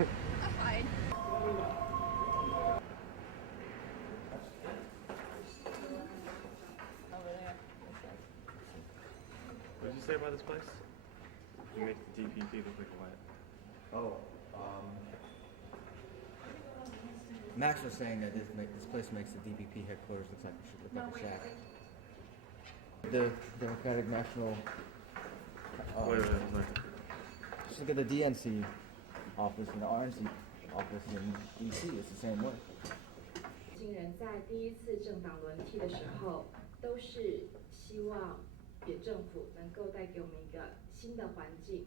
Fine. Over there. What did you say about this place? You make the DPP look like what? Oh, Max was saying that this place makes the DPP headquarters look like a shack. The Democratic National. Wait. Just look at the DNC office and the RNC office in DC. It's the same way. 新人在第一次政党轮替的时候，都是希望扁政府能够带给我们一个新的环境。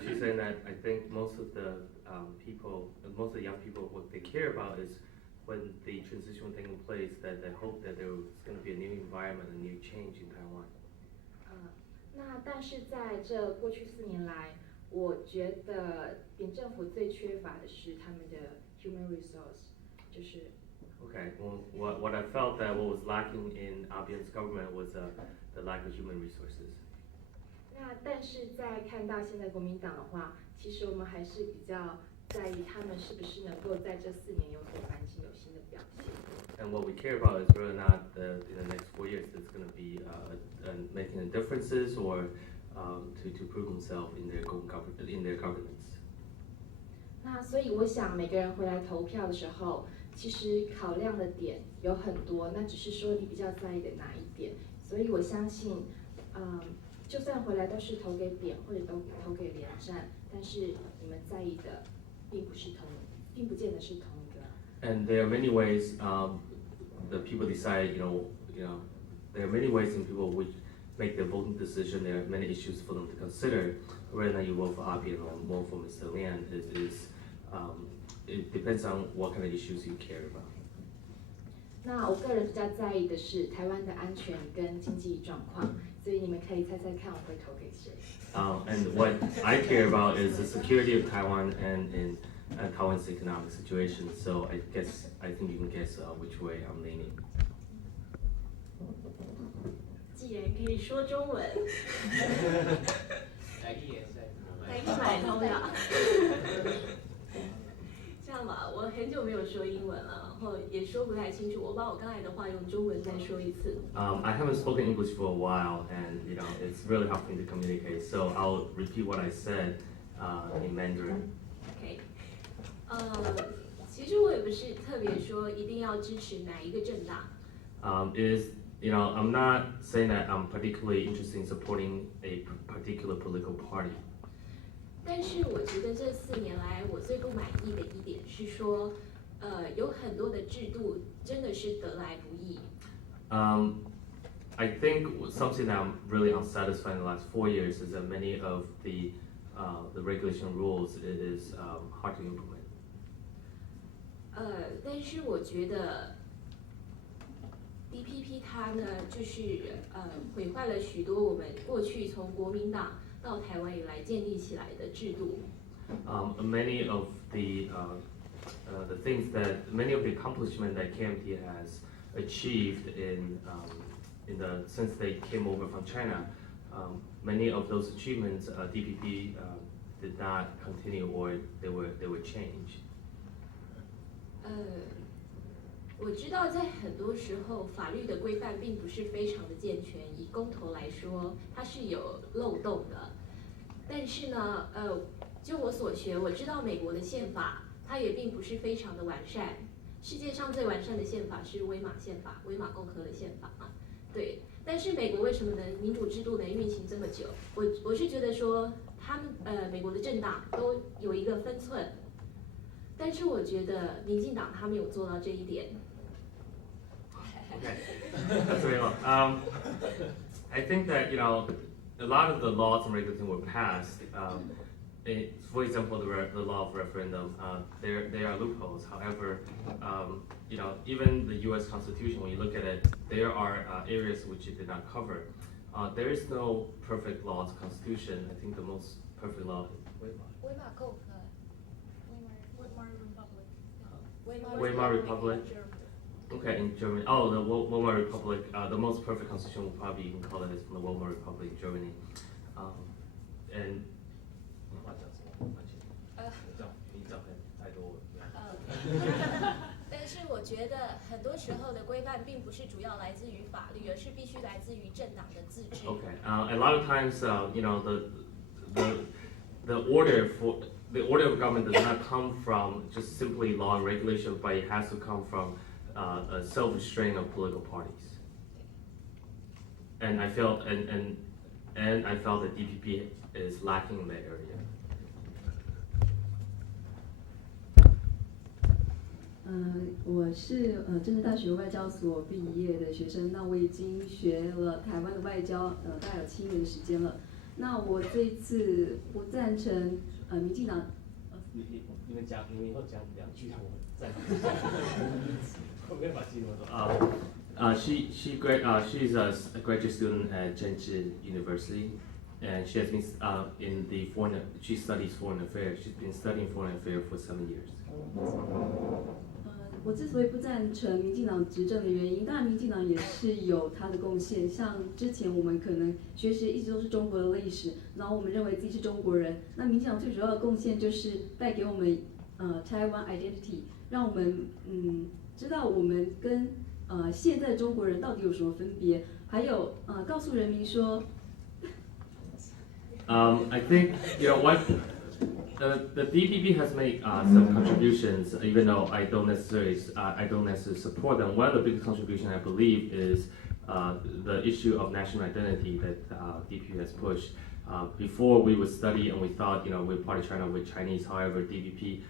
She's saying that I think most of the most of the young people, what they care about is when the transition was taking place, that they hope that there was going to be a new environment, a new change in Taiwan. 那但是在这过去4年来，我觉得扁政府最缺乏的是他们的 human resource， 就是。Okay, well, what I felt that what was lacking in ABN's government was the lack of human resources. 那但是在看到现在国民党的话，其实我们还是比较在意他们是不是能够在这4年有所反省，有新的表现。And what we care about is whether or not in the next 4 years it's going to be making differences or to prove themselves in their governance. 那所以我想每个人回来投票的时候，其实考量的点有很多，那只是说你比较在意的哪一点。所以我相信，就算回来都是投给扁或者都投给连战，但是你们在意的并不见得是同一个。And there are many ways the people decide. There are many ways in people which make their voting decision. There are many issues for them to consider. Whether or not you vote for ABN or vote for Mr. Lian it depends on what kind of issues you care about. 那我个人比较在意的是台湾的安全跟经济状况，所以你们可以猜猜看我会投给谁。And what I care about is the security of Taiwan and Taiwan's economic situation. So I think you can guess which way I'm leaning. 既然可以说中文，来个买通了。这样吧，我很久没有说英文了，然后也说不太清楚。我把我刚才的话用中文再说一次。I haven't spoken English for a while, and it's really hard for me to communicate. So I'll repeat what I said in Mandarin. OK，其实我也不是特别说一定要支持哪一个政党。I'm not saying that I'm particularly interested in supporting a particular political party. 但是我觉得这4年来，我最不满意的一点是说，有很多的制度真的是得来不易。I think something that I'm really unsatisfied in the last 4 years is that many of the regulation rules is hard to implement. 但是我觉得 DPP 它呢，就是毁坏了许多我们过去从国民党到台湾以来建立起来的制度。Many of the accomplishments that KMT has achieved since they came over from China, many of those achievements DPP did not continue or they were changed. 我知道在很多时候法律的规范并不是非常的健全，以公投来说，它是有漏洞的。但是呢，就我所学，我知道美国的宪法它也并不是非常的完善。世界上最完善的宪法是威玛宪法，威玛共和的宪法嘛，对。但是美国为什么民主制度能运行这么久？我是觉得说，他们美国的政党都有一个分寸，但是我觉得民进党他没有做到这一点。Okay, that's very well. I think that a lot of the laws and regulations were passed. For example, the law of referendum, there are loopholes. However, even the U.S. Constitution, when you look at it, there are areas which it did not cover. There is no perfect law to Constitution. I think the most perfect law. Weimar Republic. Okay, in Germany. Oh, the Weimar Republic. The most perfect constitution would probably even call it is from the Weimar Republic in Germany. And 话讲什么？这样你讲太多了。但是我觉得很多时候的规范并不是主要来自于法律，而是必须来自于政党的自治。Okay. A lot of times, you know, the order of government does not come from just simply law and regulation, but it has to come from a self-restraint of political parties. And I felt that DPP is lacking in that area. 我是政治大学外交所毕业的学生，那我已经学了台湾的外交，大概有7年的时间了。那我这一次不赞成民进党。你们以后讲2句，我赞同。我没有把记录说。She's a graduate student at Zhenji University, and she has been she studies foreign affairs. She's been studying foreign affairs for 7 years. 我之所以不赞成民进党执政的原因，当然民进党也是有它的贡献。像之前我们可能学习一直都是中国的历史，然后我们认为自己是中国人。那民进党最主要的贡献就是带给我们Taiwan identity， 让我们知道我们跟现在的中国人到底有什么分别，还有告诉人民说。I think you know what. The DPP has made some contributions, even though I don't necessarily support them. One of the biggest contributions I believe is the issue of national identity that DPP has pushed. Before we would study and we thought, you know, we're part of China, we're Chinese. However, DPP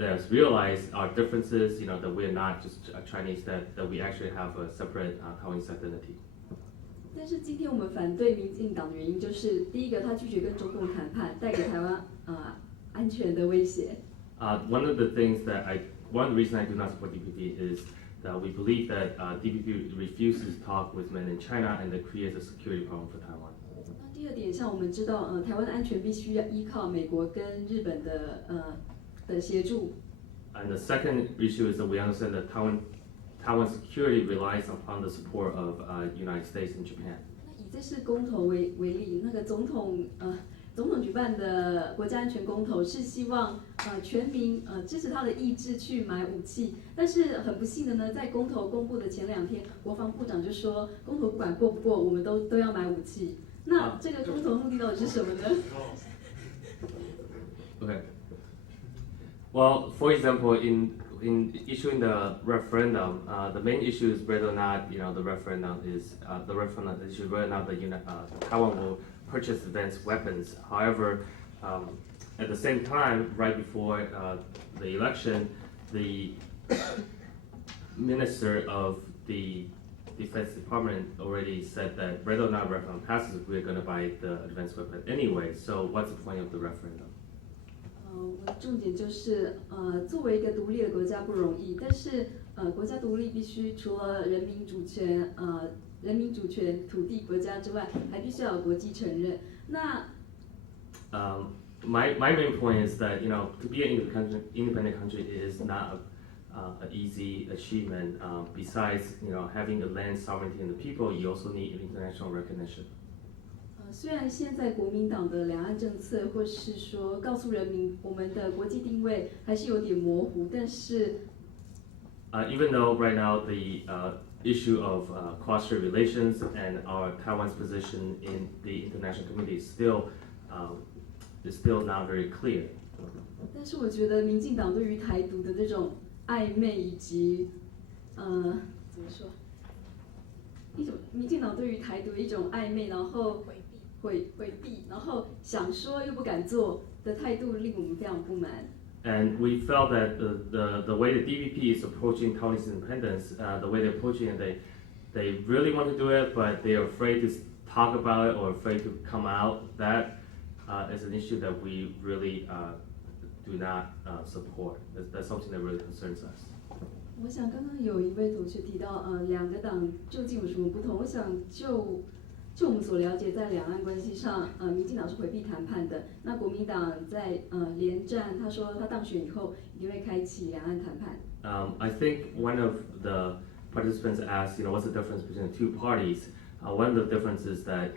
has realized our differences, you know, that we're not just Chinese, that we actually have a separate Taiwanese identity. 但是今天我们反对民进党的原因就是，第一个，他拒绝跟中共谈判，带给台湾安全的威胁。One of the reasons I do not support DPP is that we believe that DPP refuses to talk with men in China and that creates a security problem for Taiwan. 那第二点，像我们知道，台湾的安全必须要依靠美国跟日本的协助。And the second issue is that we understand that Taiwan security relies upon the support of United States and Japan. 那以这次公投为例，那个总统举办的国家安全公投是希望全民支持他的意志去买武器，但是很不幸的呢，在公投公布的前2天，国防部长就说公投不管过不过，我们都要买武器。那这个公投目的到底是什么呢？ Okay. Well, for example, in issuing the referendum, the main issue is whether or not the referendum is whether or not Taiwan will purchase advanced weapons. However, at the same time, right before the election, the minister of the Defense Department already said that whether or not referendum passes, we're going to buy the advanced weapon anyway. So what's the point of the referendum? 我的重点就是作为一个独立的国家不容易，但是国家独立必须除了人民主权、土地、国家之外，还必须要有国际承认。那my main point is that to be an independent country is not an easy achievement. Besides having the land sovereignty and the people, you also need international recognition. 虽然现在国民党的两岸政策，或是说告诉人民我们的国际定位还是有点模糊，但是 even though right now the issue of cross-strait relations and our Taiwan's position in the international community is still not very clear. 但是我觉得民进党对于台独的这种暧昧以及怎么说，民进党对于台独的一种暧昧，然后回避，然后想说又不敢做的态度，令我们非常不满。And we felt that the way the DPP is approaching Taiwanese independence, the way they're approaching it, they really want to do it, but they're afraid to talk about it or afraid to come out. That is an issue that we really do not support. That's something that really concerns us. 我想刚刚有一位同学提到，两个党究竟有什么不同？我想就我们所了解，在两岸关系上，民进党是回避谈判的。那国民党在连战，他说他当选以后一定会开启两岸谈判。I think one of the participants asked, what's the difference between the two parties? One of the differences is that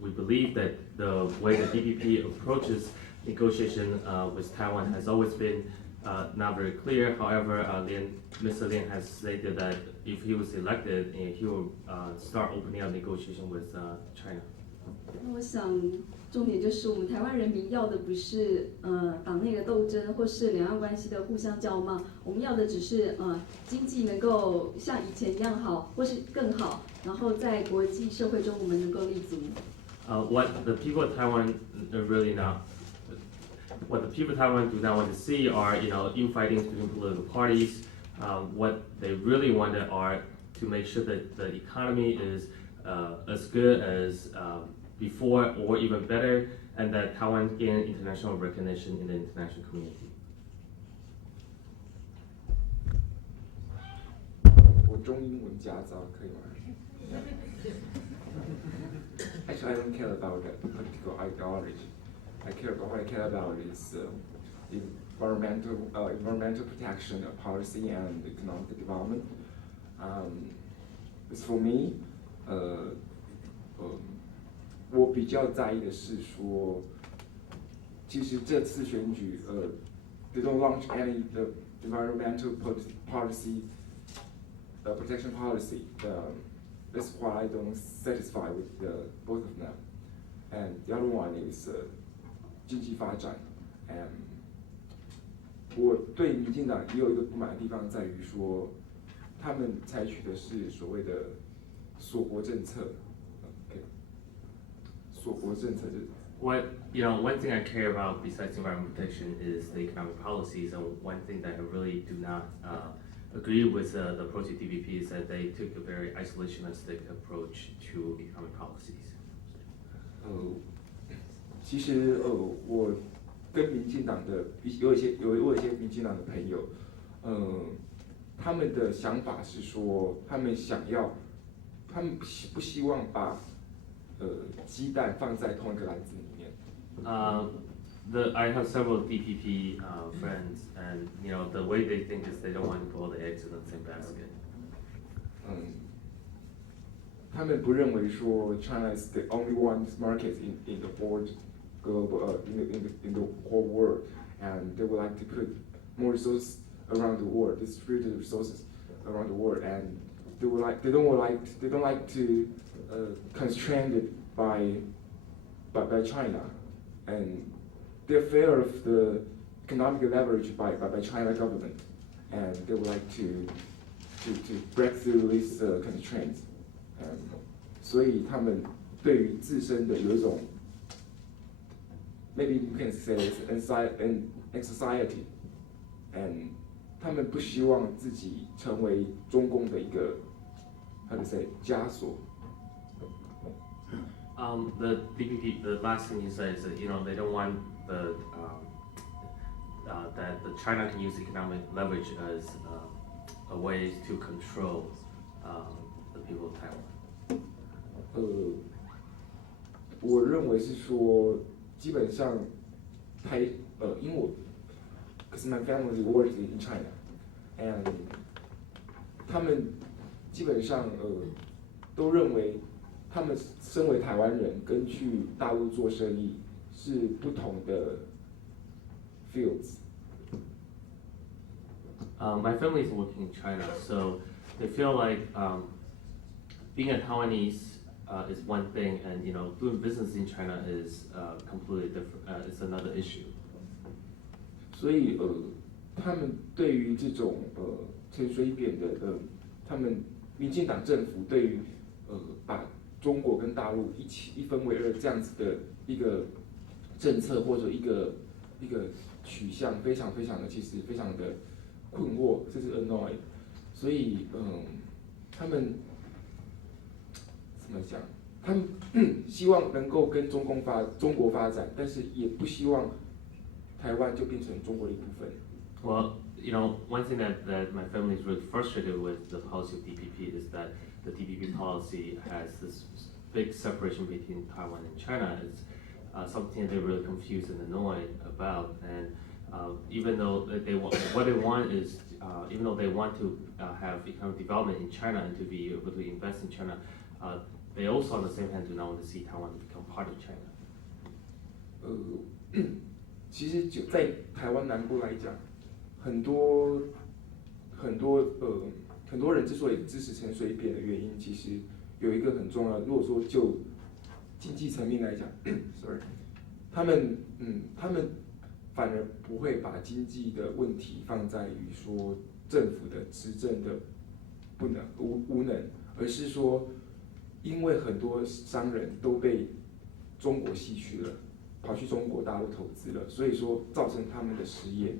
we believe that the way the DPP approaches negotiation with Taiwan has always been not very clear. However, Mr. Lin has stated that if he was elected, he will start opening up negotiation with China. 那我想，重点就是我们台湾人民要的不是党内的斗争，或是两岸关系的互相叫骂，我们要的只是经济能够像以前一样好，或是更好，然后在国际社会中我们能够立足。What the people of Taiwan really now, what the people of Taiwan do not want to see are, infighting between political parties. What they really wanted are to make sure that the economy is as good as before or even better, and that Taiwan gain international recognition in the international community. 我中英文夹杂可以吗？ Actually, I don't care about that political ideology. What I care about is environmental protection policy and economic development. As for me, 我比较在意的是说，其实这次选举they don't launch any environmental policy protection policy. That's why I don't satisfy with both of them. And the other one is 经济发展。And 我对民进党也有一个不满的地方在于说，他们采取的是所谓的锁国政策。锁国政策就是。 One thing I care about besides environmental protection is the economic policies, and one thing that I really do not agree with the approach of DPP is that they took a very isolationistic approach to economic policies. 其实我跟民进党的我有一些民进党的朋友，他们的想法是说，他们不希望把鸡蛋放在同一个篮子里面。I have several DPP friends, and the way they think is they don't want to put all the eggs in the same basket. 他们不认为说 China is the only one market in the whole global in the whole world, and they would like to put more resources around the world, distribute the resources around the world, and they don't like to constrained by China, and they're fear of the economic leverage by China government, and they would like to break through these constraints. 所以他们对于自身的有一种 maybe you can say anxiety, and 他们不希望自己成为中共的一个 how to say 枷锁。The DPP, the last thing he said is that they don't want that the China can use economic leverage as a way to control the people of Taiwan. 我认为是说，基本上因为我 ，cause my family works in China, and 他们基本上都认为，他们身为台湾人跟去大陆做生意是不同的 fields. My family is working in China, so they feel like being a Taiwanese is one thing, and doing business in China is completely different. It's another issue. 所以他们对于这种陈水扁的他们民进党政府对于把中国跟大陆一分为二这样子的一个政策或者一个取向，非常的其实非常的困惑，甚至 annoyed。所以他们怎么讲？他们希望能够跟中国发展，但是也不希望台湾就变成中国的一部分。Well, one thing that my family is really frustrated with the policy of DPP is that the DPP policy has this big separation between Taiwan and China. It's something they're really confused and annoyed about. And even though they want to have economic development in China and to be able to invest in China, they also on the same hand do not want to see Taiwan become part of China. 其实就在台湾南部来讲，很多人之所以支持陈水扁的原因，其实有一个很重要的。如果说就经济层面来讲，sorry， 他们反而不会把经济的问题放在于说政府的执政的无能，而是说因为很多商人都被中国吸去了，跑去中国大陆投资了，所以说造成他们的失业。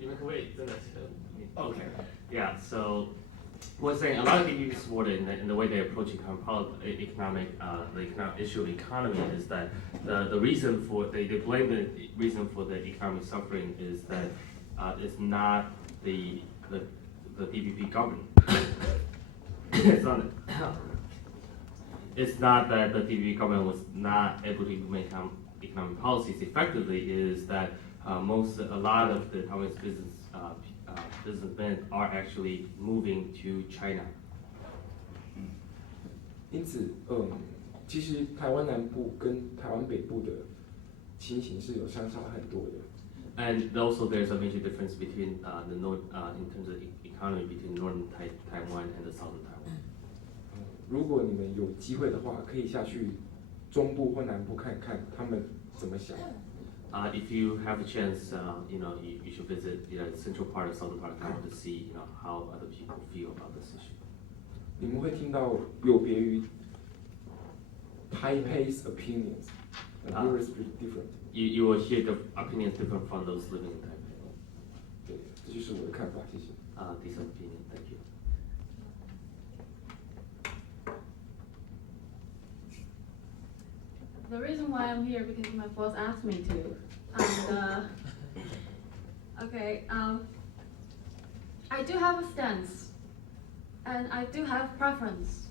你们可不可以真的是 Okay. Yeah. So, was saying a lot of DPP supported in the way they approach economic issue of economy is that the reason for they blame the reason for the economic suffering is that it's not the DPP government. It's not that the DPP government was not able to implement economic policies effectively. Is that a lot of the Taiwanese businessmen are actually moving to China. 因此，其实台湾南部跟台湾北部的情形是有相差很多的。And also there's a major difference between the north in terms of economy between northern Taiwan and the southern Taiwan. 如果你们有机会的话，可以下去中部或南部看看他们怎么想。If you have a chance, you should visit the central part or southern part of Taiwan to see, how other people feel about this issue. 你们会听到有别于 Taipei's opinions, very different. You will hear the opinions different from those living in Taipei. 对，这就是我的看法，谢谢。These opinions, thank you. The reason why I'm here because my boss asked me to. And, I do have a stance, and I do have preference.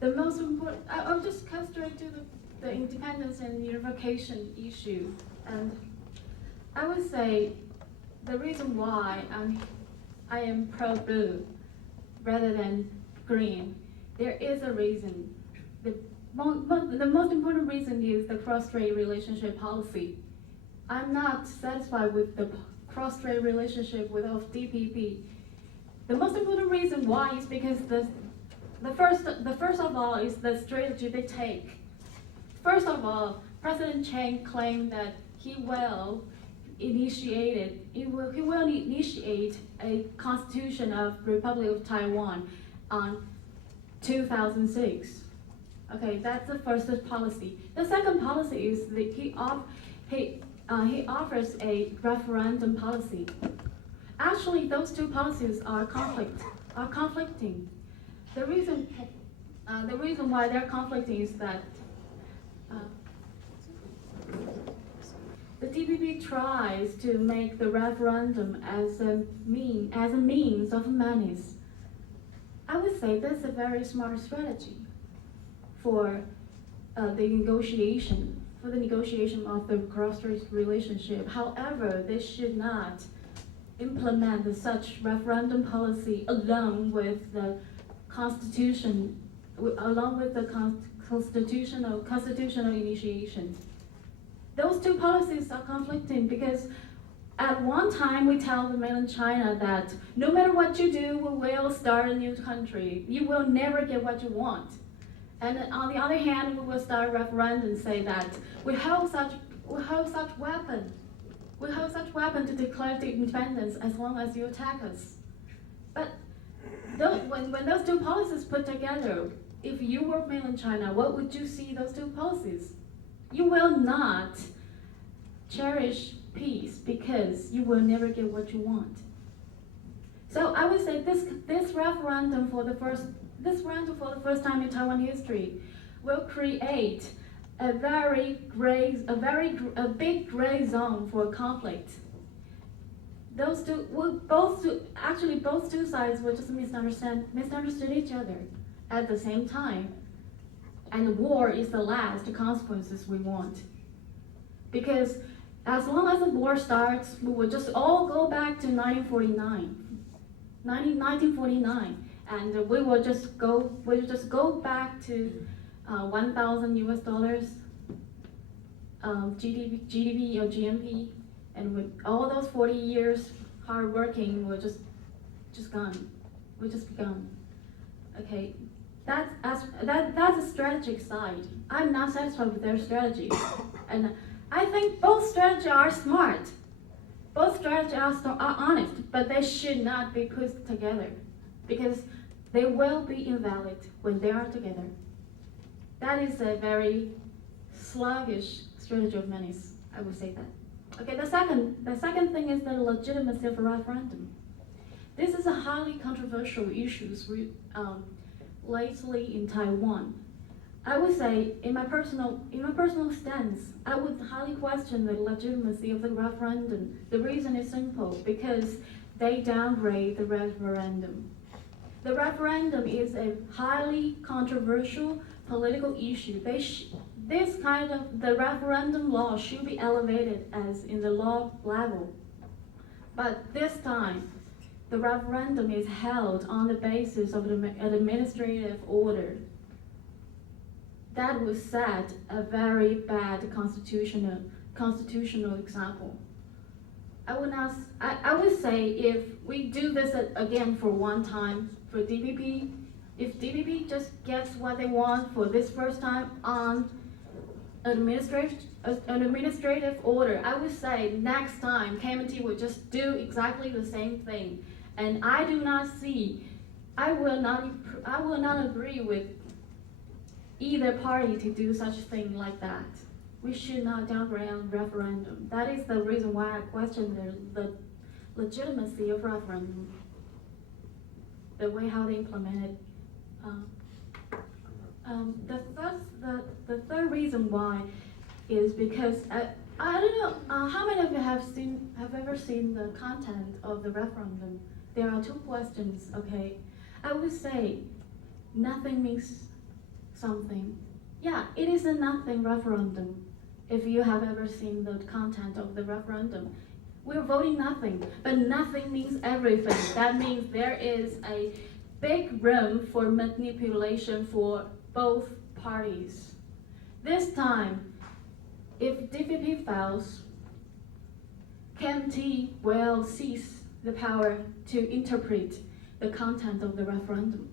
The most important, I'll just cut straight to the independence and unification issue. And I would say the reason why I am pro-blue rather than green, there is a reason. The most important reason is the cross-strait relationship policy. I'm not satisfied with the cross-strait relationship with DPP. The most important reason why is because the first of all is the strategy they take. First of all, President Chang claimed that he will initiate a constitution of Republic of Taiwan on 2006. Okay, that's the first policy. The second policy is that he offers a referendum policy. Actually, those two policies are conflicting. The reason why they're conflicting is that the DPP tries to make the referendum as a means of menace. I would say that's a very smart strategy for the negotiation of the cross-strait relationship. However, they should not implement such referendum policy along with the constitutional initiation. Those two policies are conflicting because at one time we tell the mainland China that no matter what you do, we will start a new country. You will never get what you want. And on the other hand, we will start a referendum and say that we hold such weapon to declare the independence as long as you attack us. But when those two policies put together, if you were mainland China, what would you see those two policies? You will not cherish peace because you will never get what you want. So I would say this referendum for the first time in Taiwan history will create a big gray zone for conflict. Both two sides will just misunderstood each other at the same time. And war is the last consequences we want. Because as long as the war starts, we will just all go back to 1949. and we will just go back to 1,000 US dollars GDP or GMP, and with all those 40 years hard working, we're just gone. We're just begun. Okay, that's a strategic side. I'm not satisfied with their strategy, and I think both strategies are smart. Both strategies are honest, but they should not be put together because they will be invalid when they are together. That is a very sluggish strategy of menace, I would say that. Okay, the second thing is the legitimacy of a referendum. This is a highly controversial issue lately in Taiwan. I would say, in my personal stance, I would highly question the legitimacy of the referendum. The reason is simple, because they downgrade the referendum. The referendum is a highly controversial political issue. The referendum law should be elevated as in the law level. But this time, the referendum is held on the basis of an administrative order. That would set a very bad constitutional example. I would say if we do this again for one time for DPP, if DPP just gets what they want for this first time on an administrative order, I would say next time KMT would just do exactly the same thing. And I will not agree with either party to do such a thing like that. We should not downgrade on referendum. That is the reason why I question the legitimacy of referendum, the way how they implement it. The third reason why is because I don't know how many of you have ever seen the content of the referendum. There are two questions. Okay, I would say nothing means something. Yeah, it is a nothing referendum. If you have ever seen the content of the referendum, we're voting nothing, but nothing means everything. That means there is a big room for manipulation for both parties. This time, if DPP fails, KMT will seize the power to interpret the content of the referendum.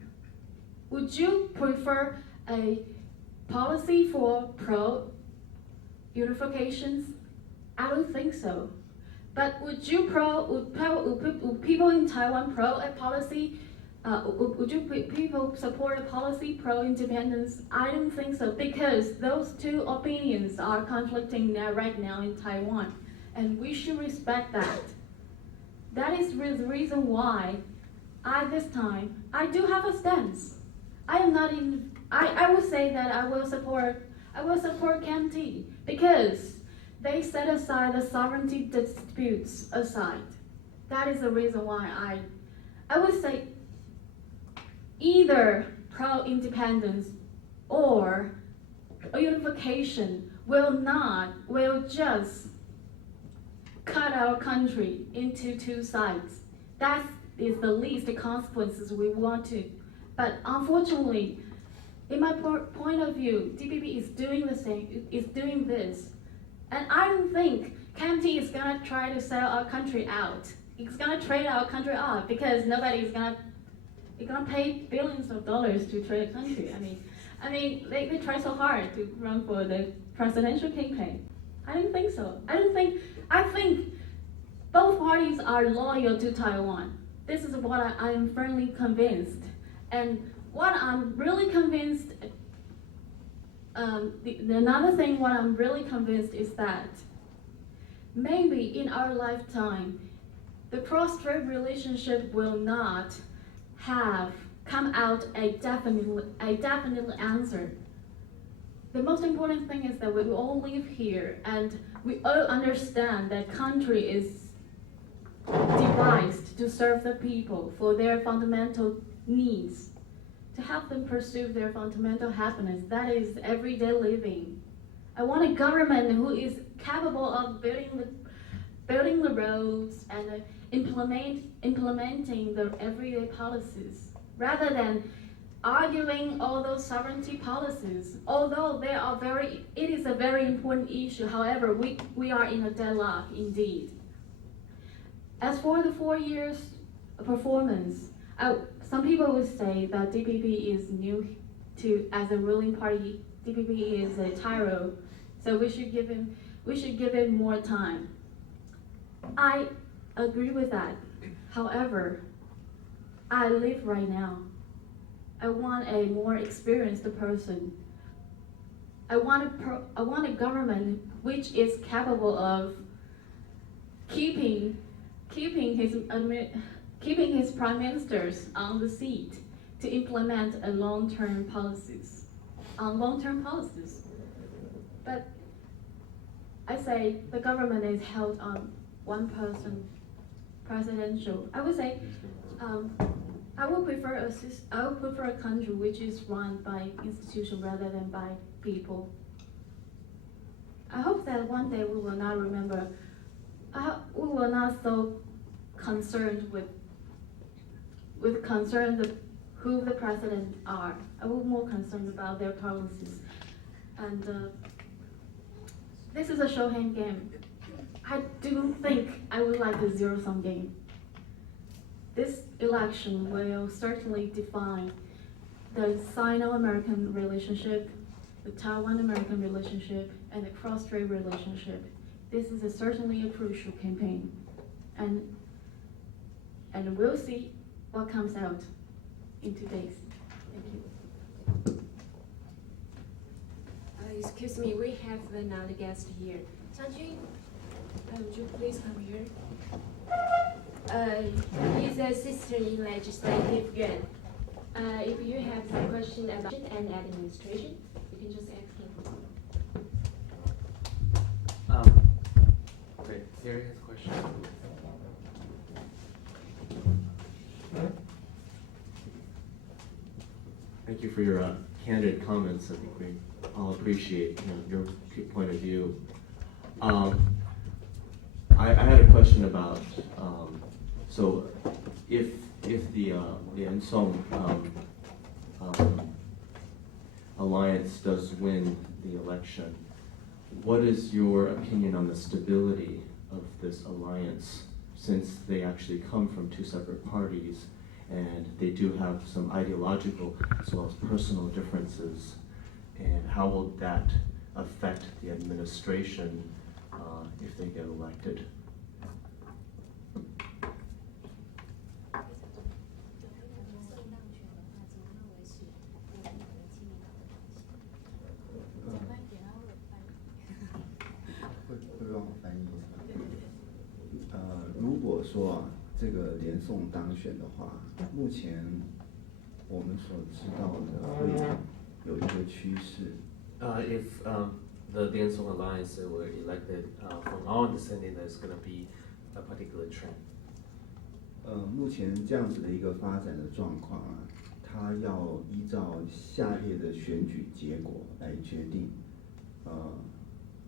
Would you prefer a policy for pro-unifications? I don't think so. But would people in Taiwan pro a policy? Would people support a policy pro-independence? I don't think so, because those two opinions are conflicting right now in Taiwan, and we should respect that. That is the reason why this time I do have a stance. I would say that I will support KMT because they set aside the sovereignty disputes aside. That is the reason why I would say either pro-independence or a unification will just cut our country into two sides. That is the least consequences we want to. But unfortunately, in my point of view, DPP is doing the same, is doing this. And I don't think KMT is gonna try to sell our country out. It's gonna trade our country out because nobody's gonna pay billions of dollars to trade a country. I mean, they try so hard to run for the presidential campaign. I don't think so. I think both parties are loyal to Taiwan. This is what I am firmly convinced. And what I'm really convinced, another thing what I'm really convinced is that maybe in our lifetime, the cross-strait relationship will not have come out a definite answer. The most important thing is that we all live here and we all understand that country is devised to serve the people for their fundamental needs, to help them pursue their fundamental happiness. That is everyday living. I want a government who is capable of building the roads and implementing the everyday policies. rather than arguing all those sovereignty policies. Although it is a very important issue, however, we are in a deadlock indeed. As for the 4 years performance, some people would say that DPP is new as a ruling party. DPP is a tyro, so we should give it more time. I agree with that. However, I live right now. I want a more experienced person. I want a government which is capable of keeping his prime ministers on the seat to implement long-term policies. But I say the government is held on one person presidential. I would say I would prefer a country which is run by institutions rather than by people. I hope that one day we will not remember. We will not so concerned with who the president are. I was more concerned about their policies. And this is a show hand game. I do think I would like a zero-sum game. This election will certainly define the Sino-American relationship, the Taiwan-American relationship, and the cross-strait relationship. This is certainly a crucial campaign. And we'll see what comes out in 2 days. Thank you. Excuse me, we have another guest here. Changjun, would you please come here? He's an assistant in Legislative Yuan. If you have some question about it and administration, you can just ask him. Okay, Gary has a question. Thank you for your candid comments. I think we all appreciate your point of view. I had a question about so if the Ensong alliance does win the election, what is your opinion on the stability of this alliance, since they actually come from two separate parties and they do have some ideological as well as personal differences, and how will that affect the administration if they get elected?这个连宋当选的话，目前我们所知道的会有一个趋势。If the Ensong alliance were elected, from our understanding, there's going to be a particular trend. 目前这样子的一个发展的状况啊，它要依照下列的选举结果来决定，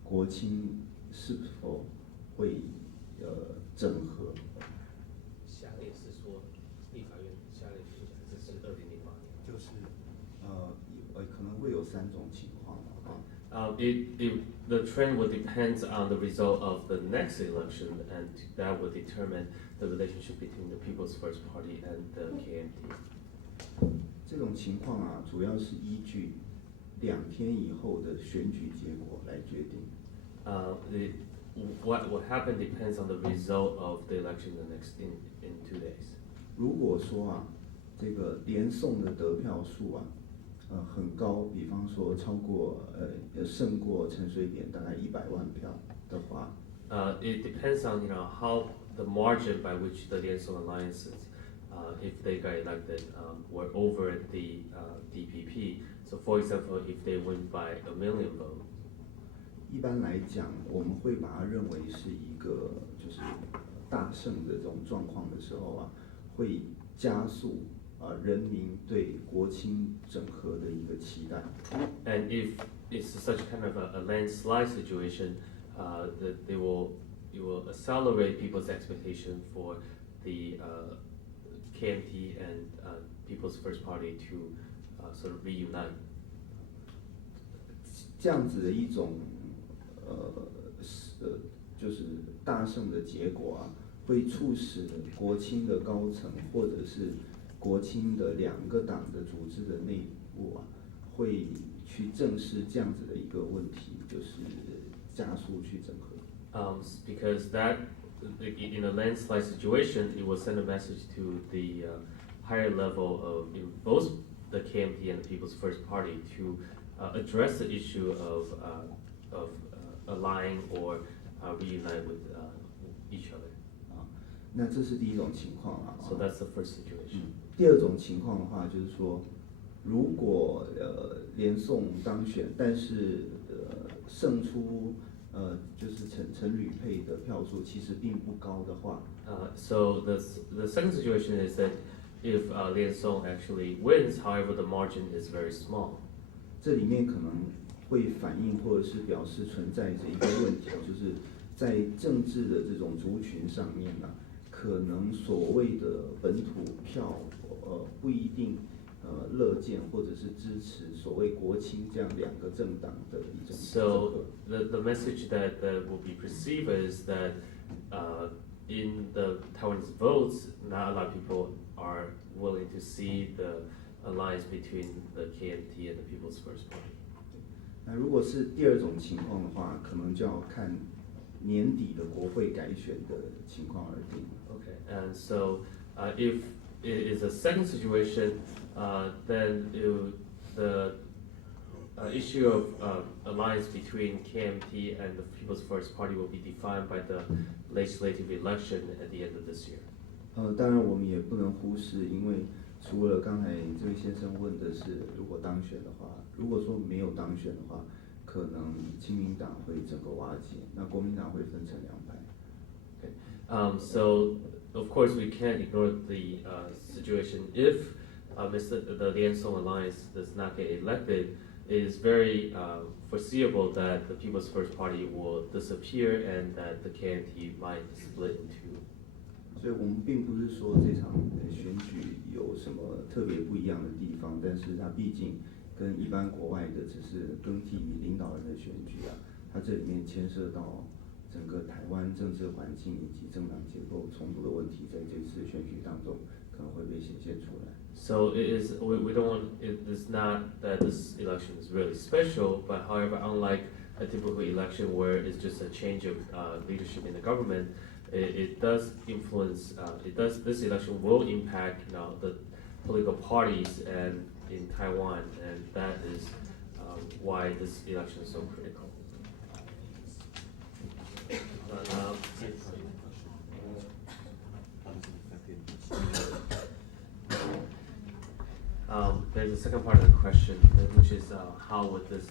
国青是否会整合。下列是说立法院下列选举，还是2008年？就是可能会有3种情况啊。The trend will depend on the result of the next election, and that will determine the relationship between the People's First Party and the KMT. 这种情况啊，主要是依据2天以后的选举结果来决定。What will happen depends on the result of the election in 2 days. 如果说啊，这个连宋的得票数啊，很高，比方说超过胜过陈水扁大概100万票的话，it depends on how the margin by which the Ensong alliances, if they got elected, were over the DPP. So, for example, if they win by 1 million votes. 一般来讲，我们会把它认为是一个就是大胜的这种状况的时候啊，会加速人民对国青整合的一个期待。And if it's such kind of a landslide situation, that it will accelerate people's expectation for the KMT and People's First Party to sort of reunite. 这样子的一种就是大胜的结果啊，会促使国青的高层或者是国青的2个党的组织的内部啊，会去正视这样子的一个问题，就是加速去整合。Because that, in a landslide situation, it will send a message to the higher level of both the KMT and the People's First Party to address the issue of aligning or reunite with each other. 那这是第一种情况啊。So that's the first situation. 第二种情况的话，就是说，如果连宋当选，但是胜出就是陈履配的票数其实并不高的话。So the second situation is that if Lian Song actually wins, however the margin is very small. 这里面可能会反映或者是表示存在着一个问题，就是在政治的这种族群上面呢，可能所谓的本土票不一定乐见或者是支持所谓国青这样2个政党的一种。So the message that will be perceived is that in the Taiwanese votes, not a lot of people are willing to see the alliance between the KMT and the People's First Party. 那如果是第二种情况的话，可能就要看年底的国会改选的情况而定。Okay, and so if it is a second situation, then the issue of alliance between KMT and the People's First Party will be defined by the legislative election at the end of this year. 当然我们也不能忽视，因为除了刚才这位先生问的是如果当选的话，如果说没有当选的话，可能亲民党会整个瓦解，那国民党会分成2派。Okay. So of course we can't ignore the situation if the Lian Song alliance does not get elected. It is very foreseeable that the People's First Party will disappear and that the KMT might split in two. 所以我们并不是说这场选举有什么特别不一样的地方，但是它毕竟跟一般国外的只是更替领导人的选举啊，它这里面牵涉到整个台湾政治环境以及政党结构冲突的问题，在这次选举当中可能会被显现出来。So it is. We don't want. It is not that this election is really special, but however, unlike a typical election where it's just a change of leadership in the government, it does influence. This election will impact, the political parties and in Taiwan, and that is why this election is so critical. There's a second part of the question, which is how would this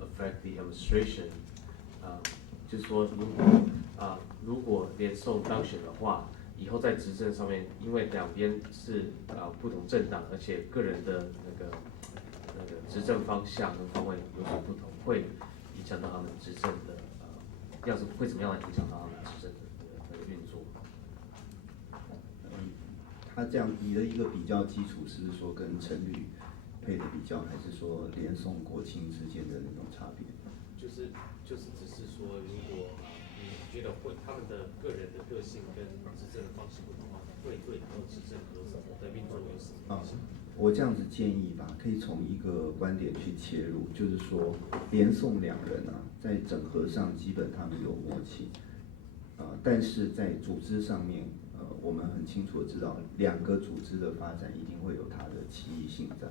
affect the administration? 就是说，如果连宋当选的话，以后在执政上面，因为两边是不同政党，而且个人的那个执政方向跟方位有所不同，会影响到他们执政的会怎么样来影响到他们执政的运作？他这样你的一个比较基础是说跟陈履配的比较，还是说连宋国青之间的那种差别？就是只是说，如果你觉得他们的个人的个性跟执政的方式不同的话，会对他们执政有什么的运作有什么影响？我这样子建议吧，可以从一个观点去切入，就是说连宋两人啊，在整合上基本他们有默契，但是在组织上面，我们很清楚的知道，两个组织的发展一定会有它的歧义性在。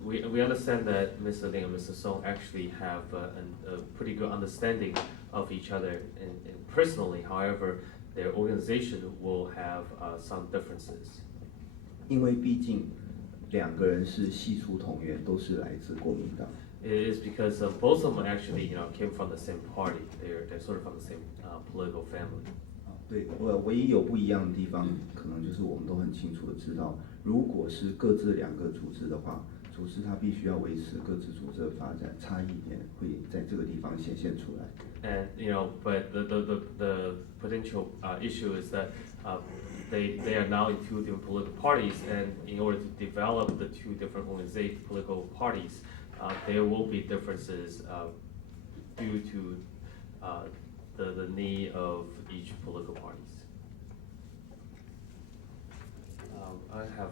We understand that Mr. Ling and Mr. Song actually have a pretty good understanding of each other and personally. However, their organization will have some differences. 因为毕竟两个人是系出同源，都是来自国民党。It is because both of them actually, came from the same party. They're sort of from the same political family. 对，唯一有不一样的地方，可能就是我们都很清楚的知道，如果是各自两个组织的话，组织它必须要维持各自组织的发展，差异点会在这个地方显现出来。And but the potential issue is that they are now in two different political parties, and in order to develop the two different political parties, there will be differences due to the need of each political parties. I have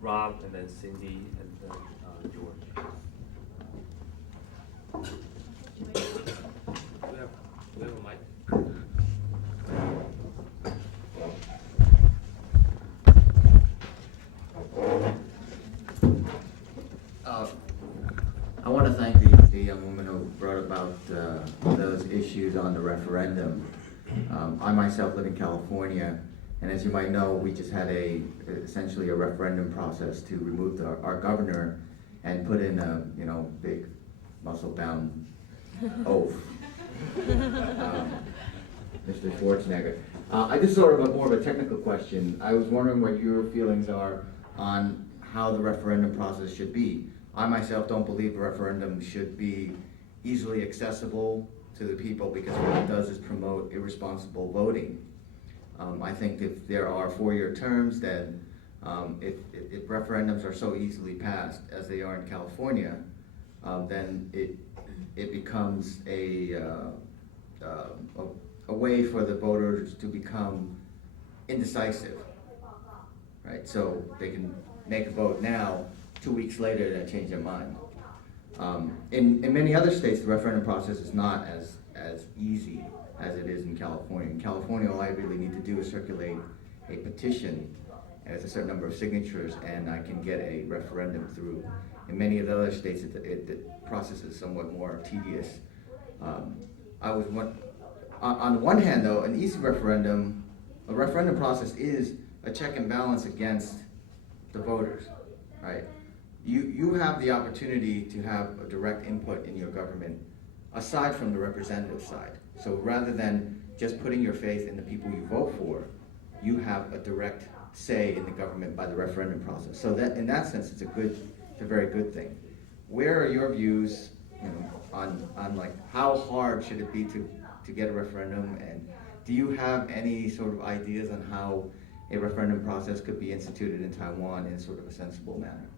Rob, and then Cindy, and then George. Do we have a mic? I want to thank the young woman who brought about those issues on the referendum. I myself live in California, and as you might know, we just had essentially a referendum process to remove our governor and put in a big muscle-bound oaf, Mr. Schwarzenegger. I just sort of more of a technical question. I was wondering what your feelings are on how the referendum process should be. I myself don't believe a referendum should be easily accessible to the people, because what it does is promote irresponsible voting. I think if there are 4-year terms, then if referendums are so easily passed as they are in California, then it becomes a way for the voters to become indecisive, right? So they can make a vote now, 2 weeks later they change their mind. In many other states, the referendum process is not as easy as it is in California. In California, all I really need to do is circulate a petition, and it's a certain number of signatures, and I can get a referendum through. In many of the other states, the process is somewhat more tedious. On the one hand, though, an easy referendum, a referendum process is a check and balance against the voters, right? You have the opportunity to have a direct input in your government aside from the representative side. So rather than just putting your faith in the people you vote for, you have a direct say in the government by the referendum process. So that, in that sense, it's a very good thing. Where are your views, on like how hard should it be to get a referendum, and do you have any sort of ideas on how a referendum process could be instituted in Taiwan in sort of a sensible manner?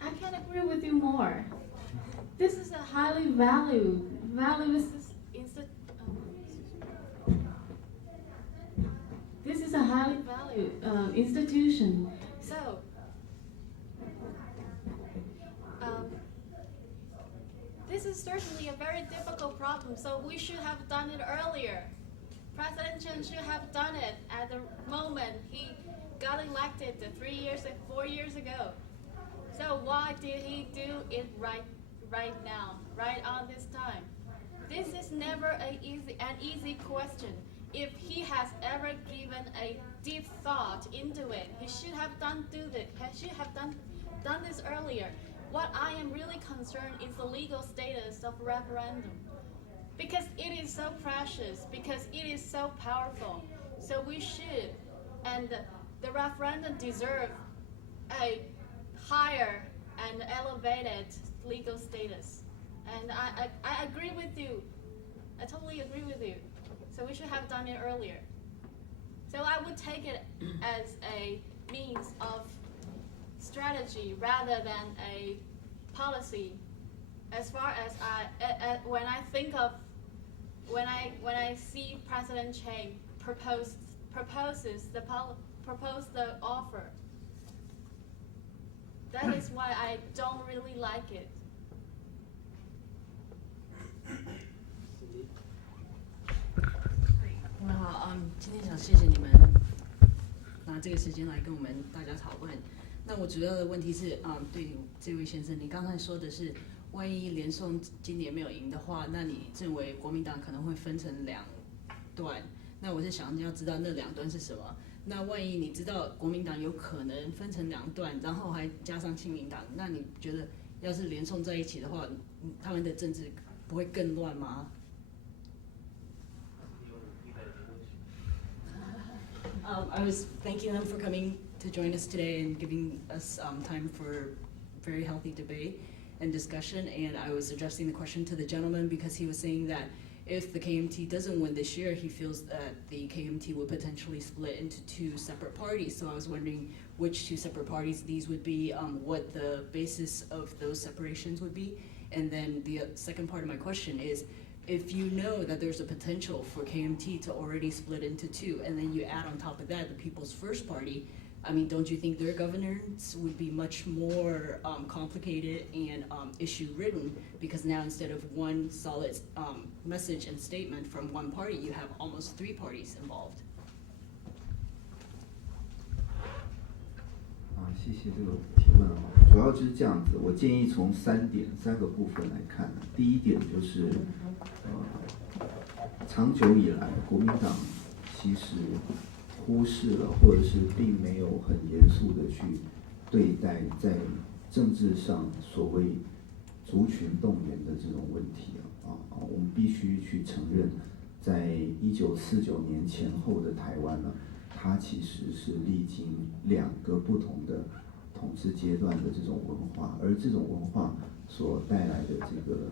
I can't agree with you more. This is a highly valued this is a highly valued institution. So, this is certainly a very difficult problem, so we should have done it earlier. President Chen should have done it at the moment he got elected 4 years ago. So why did he do it right now, right on this time? This is never an easy question. If he has ever given a deep thought into it, he should have done this earlier. What I am really concerned is the legal status of referendum, because it is so precious, because it is so powerful. So we should, and the referendum deserve a higher and elevated legal status. And I agree with you. I totally agree with you. So we should have done it earlier. So I would take it as a means of strategy rather than a policy. As far as when I see President Chen propose the offer, that is why I don't really like it. 各位好，今天想谢谢你们拿这个时间来跟我们大家讨论。那我主要的问题是，对这位先生，你刚才说的是，万一连宋今年没有赢的话，那你认为国民党可能会分成2段？那我是想要知道那2段是什么？那万一你知道国民党有可能分成2段，然后还加上亲民党，那你觉得要是连宋在一起的话，他们的政治不会更乱吗？ I was thanking them for coming to join us today and giving us time for very healthy debate. and discussion, and I was addressing the question to the gentleman because he was saying that if the KMT doesn't win this year, he feels that the KMT would potentially split into two separate parties. So I was wondering which two separate parties these would be, what the basis of those separations would be. And then the second part of my question is, if you know that there's a potential for KMT to already split into two, and then you add on top of that the People's First Party, I mean, don't you think their governance would be much more complicated and issue-ridden? Because now instead of one solid message and statement from one party, you have almost three parties involved. 谢谢这个提问啊，主要就是这样子。我建议从三个部分来看。第一点就是，长久以来，国民党其实忽视了，或者是并没有很严肃的去对待在政治上所谓族群动员的这种问题我们必须去承认，在1949年前后的台湾呢，它其实是历经2个不同的统治阶段的这种文化，而这种文化所带来的这个，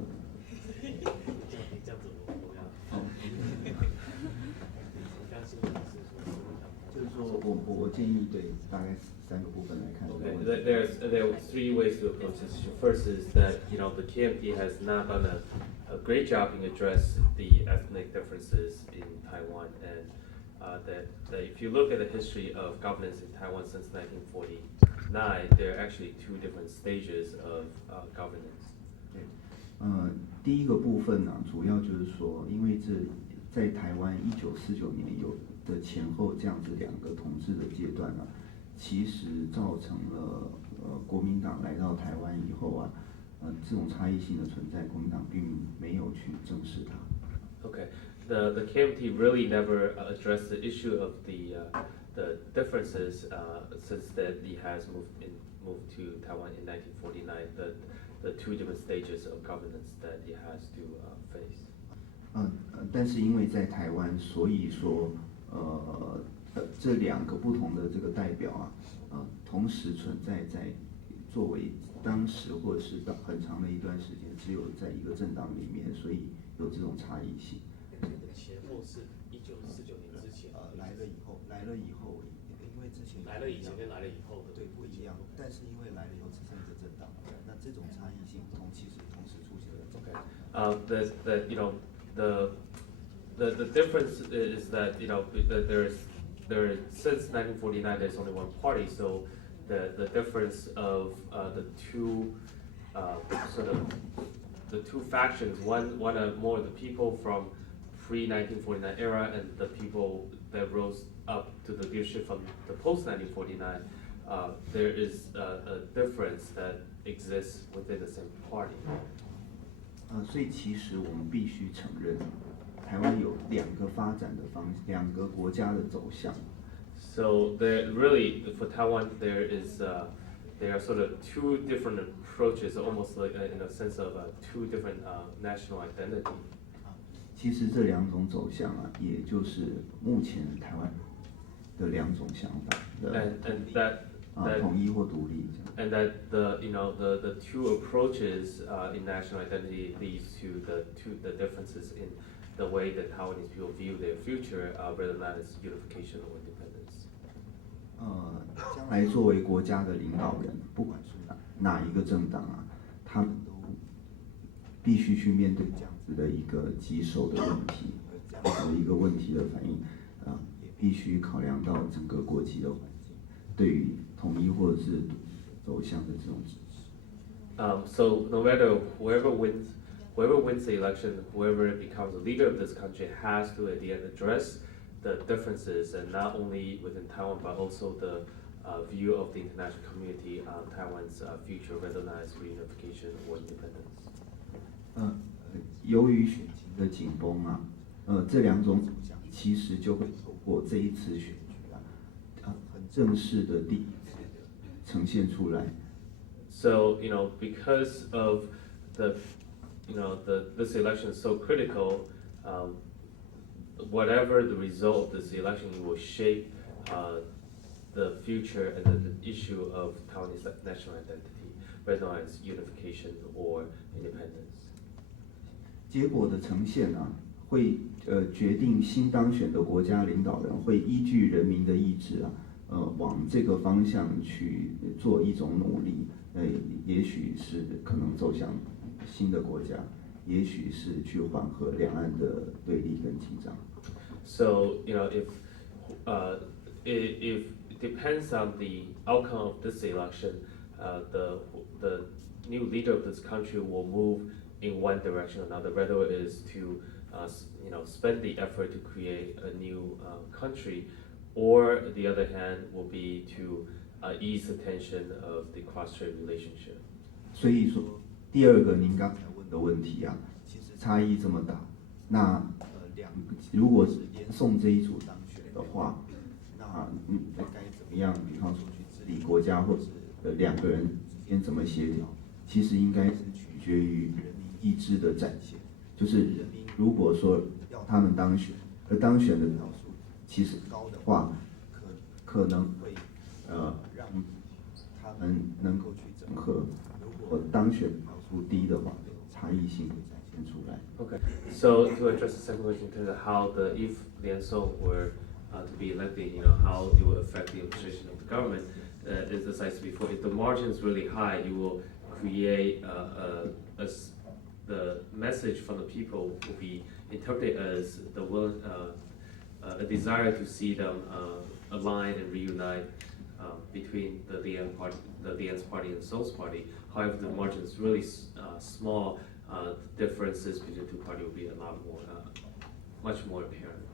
就是说我建议对大概3个部分来看。Okay, there are 3 ways to approach this issue. First is that the KMT has not done a great job in address the ethnic differences in Taiwan, and that if you look at the history of governance in Taiwan since 1949, there are actually 2 different stages of governance. 第一个部分呢，主要就是说，因为在台湾1949年有的前后这样子2个统治的阶段呢，其实造成了国民党来到台湾以后这种差异性的存在，国民党并没有去正视它。Okay, the KMT really never addressed the issue of the differences since that he has moved to Taiwan in 1949. The 2 different stages of governance that he has to face. 但是因为在台湾，所以说这2个不同的这个代表同时存在在作为当时或者是很长的一段时间，只有在一个政党里面，所以有这种差异性。前后是1949年之前。来了以后，因为之前来了以前跟来了以后的对不一样，但是因为来了以后只剩一个政党，那这种差异性其实同时出现了。The difference is that there since 1949 there's only one party, so the difference of the 2 the 2 factions, one are more the people from pre-1949 era and the people that rose up to the leadership from the post-1949, there is a difference that exists within the same party. 所以其实我们必须承认，台湾有2个发展的2个国家的走向。So there really, for Taiwan, there are sort of 2 different approaches, almost like in a sense of 2 different national identity. 其实这2种走向也就是目前台湾的2种想法的统一或独立。And that the 2 approaches in national identity leads to the differences in the way that Taiwanese people view their future, rather than as unification or independence. 将来作为国家的领导人，不管是哪一个政党他们都必须去面对这样子的一个棘手的问题，这样子的一个问题的反应也必须考量到整个国际的环境，对于统一或者是走向的这种支持。So no matter whoever wins the election, whoever becomes the leader of this country has to at the end address the differences, and not only within Taiwan but also the view of the international community on Taiwan's future, whether or not it's reunification or independence. 由于选情的紧绷这2种走向其实就会透过这一次选举很正式的第一次呈现出来。So because of this election is so critical, whatever the result of this election will shape the future and the issue of Taiwanese national identity, whether it's unification or independence. 结果的呈现啊，会决定新当选的国家领导人会依据人民的意志啊，往这个方向去做一种努力，也许是可能走向新的国家，也许是去缓和两岸的对立跟紧张。So if it depends on the outcome of this election, the new leader of this country will move in one direction or another, whether it is to spend the effort to create a new country, or the other hand will be to ease the tension of the cross-strait relationship. 所以说，第二个您刚才问的问题啊，其实差异这么大，那如果是连宋这一组当选的话，那该怎么样？比方说去治理国家，或者两个人之间怎么协调，其实应该是取决于人民意志的展现。就是人民如果说要他们当选，而当选的票数其实高的话，可能会让他们能够去整合。如果当选票数低的话，差异性会展现出来。Okay, so to address the second question in terms of how if Lian Song were to be elected, how it will affect the administration of the government, as I said before, if the margin is really high, it will create the message from the people will be interpreted as a desire to see them align and reunite between the Lian's party and Song's party. However, the margin is really small. The differences between the two parties will be a lot more, much more apparent.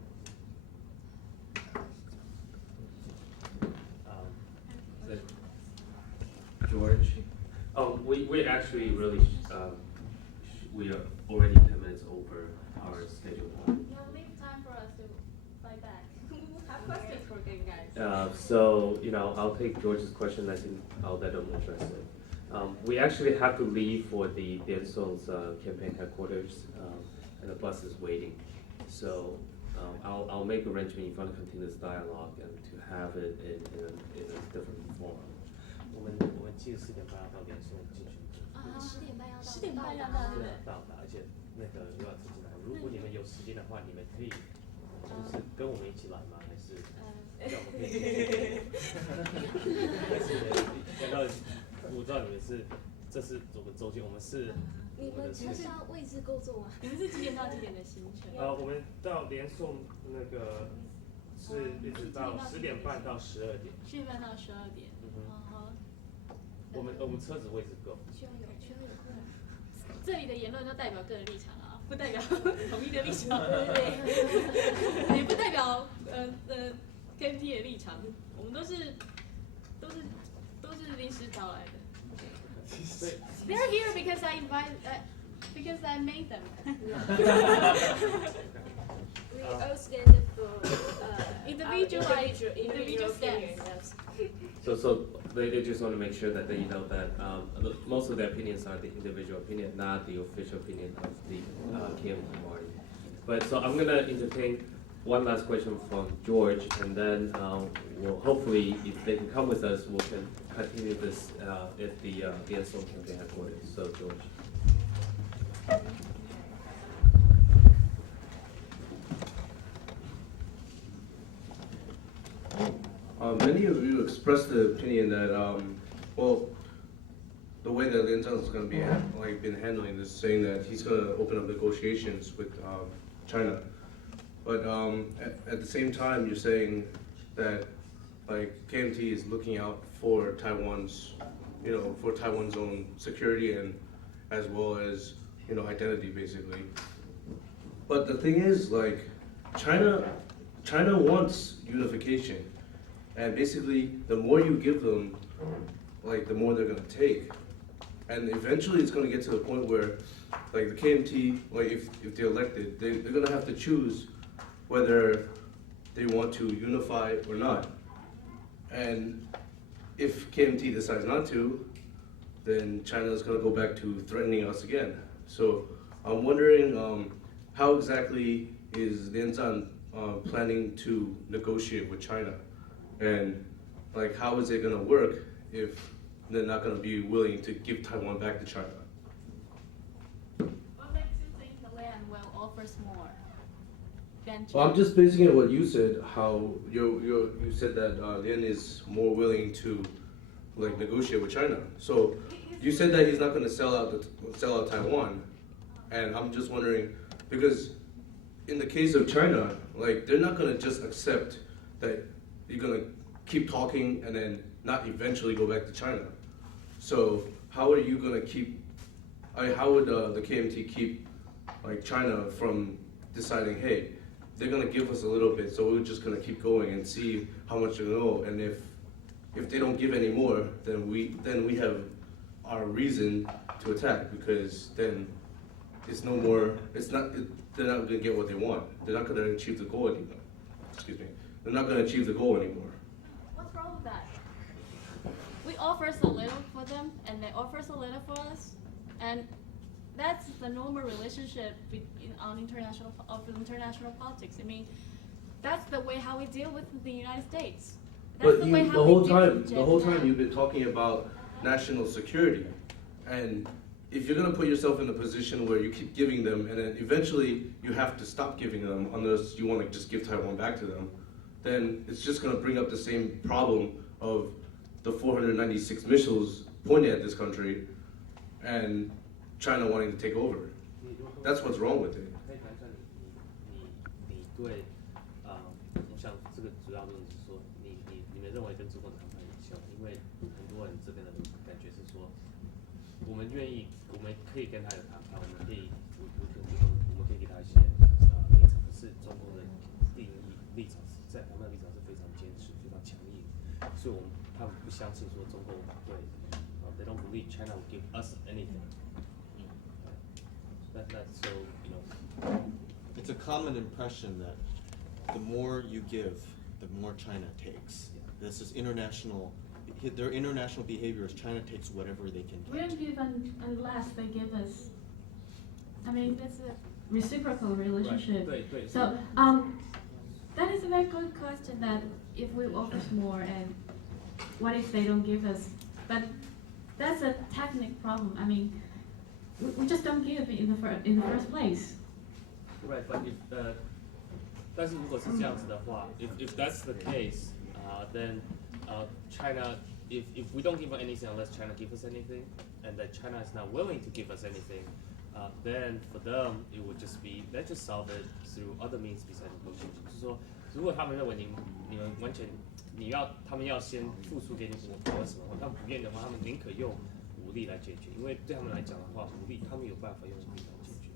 George? We actually really, we are already 10 minutes over our schedule. You'll leave time for us to fight back. We have questions for you guys. So, I'll take George's question. I think I'll let him address it. We actually have to leave for the Lian Song's campaign headquarters, and the bus is waiting. So I'll make arrangement if you want to continue this dialogue and to have it in a different form. 我们其实4点半要到连宋进去10点半要到达，而且那个又要自己来。如果你们有时间的话，你们可以就是跟我们一起来吗？还是让我们可以？还是难道我知道你们是这是我们周间，我们是你们是要位置够坐吗？你们是几点到几点的行程？我们到连宋那个是一直到10点半到12点。10点半到12点。我们车子位置够。需要有。这里的言论都代表个人立场啊，不代表统一的立场，对，也不代表KMT 的立场，我们都是临时找来的。They're here because because I made them. We all stand for individual stance. So they just want to make sure that they know that most of their opinions are the individual opinion, not the official opinion of the KMT party. But so I'm gonna entertain one last question from George, and then we'll hopefully, if they can come with us, we can continue this at the Lian Song campaign headquarters. So George. Many of you expressed the opinion that, the way that Lian Zhang is going to be been handling this, saying that he's going to open up negotiations with China. But at the same time, you're saying that KMT is looking out for Taiwan's, for Taiwan's own security and as well as identity, basically. But the thing is, China wants unification. And basically, the more you give them, the more they're gonna take. And eventually it's gonna get to the point where, the KMT, if they're elected, they're gonna have to choose whether they want to unify or not. And if KMT decides not to, then China's gonna go back to threatening us again. So I'm wondering how exactly is Lian Zhang planning to negotiate with China? And like how is it gonna work if they're not gonna be willing to give Taiwan back to China? What makes you think the land will offer more than Well, I'm just basing it on what you said. How you said that Lian is more willing to like negotiate with China. So you said that he's not going to sell out Taiwan, and I'm just wondering because in the case of China, like they're not going to just accept that you're going to keep talking and then not eventually go back to China. So how are you going to keep? How would the KMT keep like China from deciding, hey, they're gonna give us a little bit, so we're just gonna keep going and see how much they know, and if they don't give any more, then we have our reason to attack, because then it's no more. They're not gonna get what they want. They're not gonna achieve the goal anymore. Excuse me. They're not gonna achieve the goal anymore. What's wrong with that? We offer so little for them, and they offer so little for us, and that's the normal relationship on international politics. I mean, that's the way how we deal with the United States. That's But the way how the we whole deal with time, the whole time Japan. you've been talking about national security, and if you're gonna put yourself in a position where you keep giving them, and then eventually you have to stop giving them, unless you want to just give Taiwan back to them, then it's just gonna bring up the same problem of the 496 missiles pointed at this country, and China wanting to take over. That's what's wrong with it. 可以谈谈你对像这个主要论是说，你们认为跟中国谈判有效，因为很多人这边的感觉是说，我们愿意，我们可以跟他有谈判，我们可以给他一些立场，可是中国的定义立场是在谈判立场是非常坚持、非常强硬，所以他们不相信说中国会they don't believe China will give us anything. That's so, you know. It's a common impression that the more you give, the more China takes. This is international. Their international behavior is China takes whatever they can We get. don't give unless they give us. I mean, that's a reciprocal relationship. Right. 对。 So, that is a very good question. That if we offer more, and what if they don't give us? But that's a technical problem. I mean, we just don't give in the first place. Right, but if 但是如果是这样子的话 if that's the case, then China, if we don't give anything unless China gives us anything, and that China is not willing to give us anything, then for them it would just be let's just solve it through other means besides negotiation. 就是说，如果他们认为你们完全他们要先付出给你什么什么，他们不愿意的话，他们宁可用武力来解决，因为对他们来讲的话，武力他们有办法用武力来解决。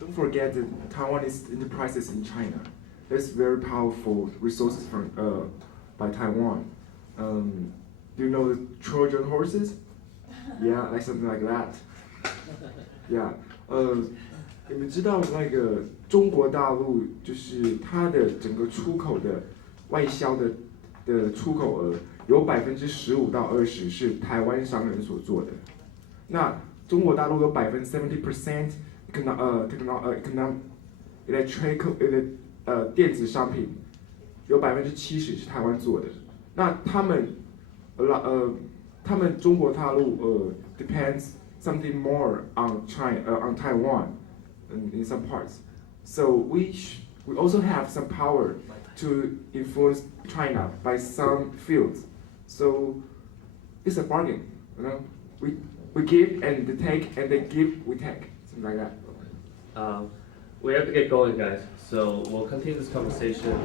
Don't forget that Taiwanese enterprises in China. There's very powerful resources by Taiwan. Do you know the Trojan horses? Yeah, like something like that. Yeah. 你们知道那个中国大陆就是它的整个出口的外销的出口额有15%到20%是台湾商人所做的。那中国大陆有70% electrical 电子商品有70%是台湾做的。那他们中国大陆depends something more on Taiwan in some parts. So we also have some power to influence China by some fields. So it's a bargain, you know. We give and they take, and they give, we take, something like that. We have to get going, guys. So we'll continue this conversation.